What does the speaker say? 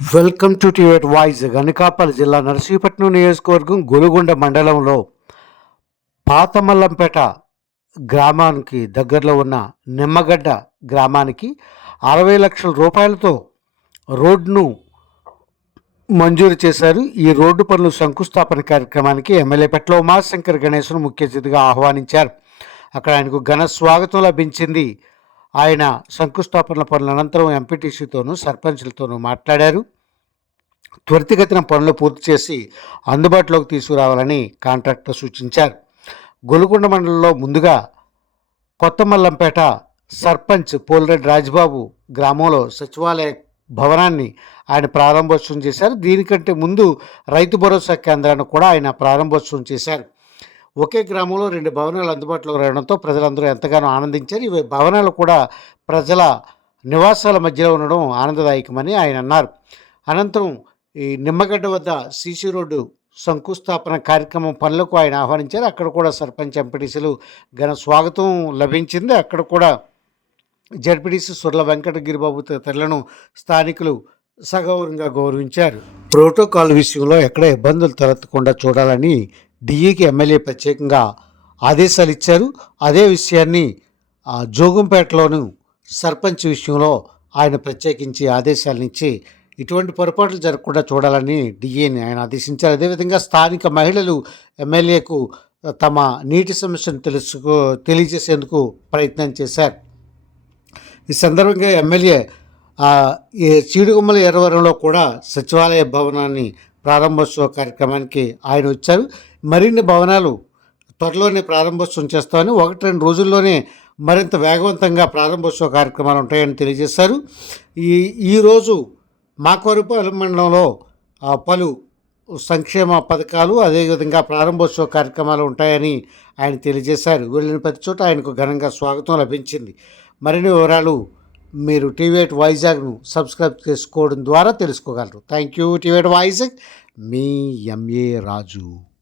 Welcome to టివేట్ voice గనకాపల్లి జిల్లా నరసీపట్నం నియోజకవర్గం గొలుగొండ మండలంలో పాతమల్లంపేట గ్రామానికి దగ్గరలో ఉన్న నిమ్మగడ్డ గ్రామానికి అరవై లక్షల రూపాయలతో రోడ్ను మంజూరు చేశారు. ఈ రోడ్డు పనులు శంకుస్థాపన కార్యక్రమానికి ఎమ్మెల్యే పెట్ల ఉమాశంకర్ గణేశ్ను ముఖ్య అతిథిగా ఆహ్వానించారు. అక్కడ ఆయనకు ఘన స్వాగతం లభించింది. ఆయన శంకుస్థాపన పనుల అనంతరం ఎంపీటీసీతోనూ సర్పంచ్లతోనూ మాట్లాడారు. త్వరితగతిన పనులు పూర్తి చేసి అందుబాటులోకి తీసుకురావాలని కాంట్రాక్టర్ సూచించారు. గొలుకొండ మండలంలో ముందుగా కొత్త మల్లంపేట సర్పంచ్ పోలిరెడ్డి రాజ్బాబు గ్రామంలో సచివాలయ భవనాన్ని ఆయన ప్రారంభోత్సవం చేశారు. దీనికంటే ముందు రైతు భరోసా కేంద్రాన్ని కూడా ఆయన ప్రారంభోత్సవం చేశారు. ఒకే గ్రామంలో రెండు భవనాలు అందుబాటులోకి రావడంతో ప్రజలందరూ ఎంతగానో ఆనందించారు. ఇవి భవనాలు కూడా ప్రజల నివాసాల మధ్యలో ఉండడం ఆనందదాయకమని ఆయన అన్నారు. అనంతరం ఈ నిమ్మగడ్డ వద్ద సీసీ రోడ్డు శంకుస్థాపన కార్యక్రమం పనులకు ఆయన ఆహ్వానించారు. అక్కడ కూడా సర్పంచ్ ఎంపీటీసీలు ఘన స్వాగతం లభించింది. అక్కడ కూడా జడ్పీటీసీ సుర్ల వెంకటగిరిబాబు తల్లను స్థానికులు సగౌరవంగా గౌరవించారు. ప్రోటోకాల్ విషయంలో ఎక్కడ ఇబ్బందులు తలెత్తకుండా చూడాలని డిఈకి ఎమ్మెల్యే ప్రత్యేకంగా ఆదేశాలు ఇచ్చారు. అదే విషయాన్ని జోగంపేటలోను సర్పంచ్ విషయంలో ఆయన ప్రత్యేకించి ఆదేశాలనిచ్చి ఇటువంటి పొరపాట్లు జరగకుండా చూడాలని డిఏని ఆయన ఆదేశించారు. అదేవిధంగా స్థానిక మహిళలు ఎమ్మెల్యేకు తమ నీటి సమస్యను తెలుసుకో తెలియజేసేందుకు ప్రయత్నం చేశారు. ఈ సందర్భంగా ఎమ్మెల్యే చీడుగుమ్మల ఎర్రవరంలో కూడా సచివాలయ భవనాన్ని ప్రారంభోత్సవ కార్యక్రమానికి ఆయన వచ్చారు. మరిన్ని భవనాలు త్వరలోనే ప్రారంభోత్సవం చేస్తామని ఒకటి రెండు రోజుల్లోనే మరింత వేగవంతంగా ప్రారంభోత్సవ కార్యక్రమాలు ఉంటాయని తెలియజేశారు. ఈ ఈరోజు మాకోరుపాలెం మండలంలో పలు సంక్షేమ పథకాలు అదేవిధంగా ప్రారంభోత్సవ కార్యక్రమాలు ఉంటాయని ఆయన తెలియజేశారు. వెళ్ళిన ప్రతి చోట ఆయనకు ఘనంగా స్వాగతం లభించింది. మరిన్ని వివరాలు మీరు టీవీఎట్ వైజాగ్ను సబ్స్క్రైబ్ చేసుకోవడం ద్వారా తెలుసుకోగలరు. Thank you TV eight Vizag. Me MA Raju.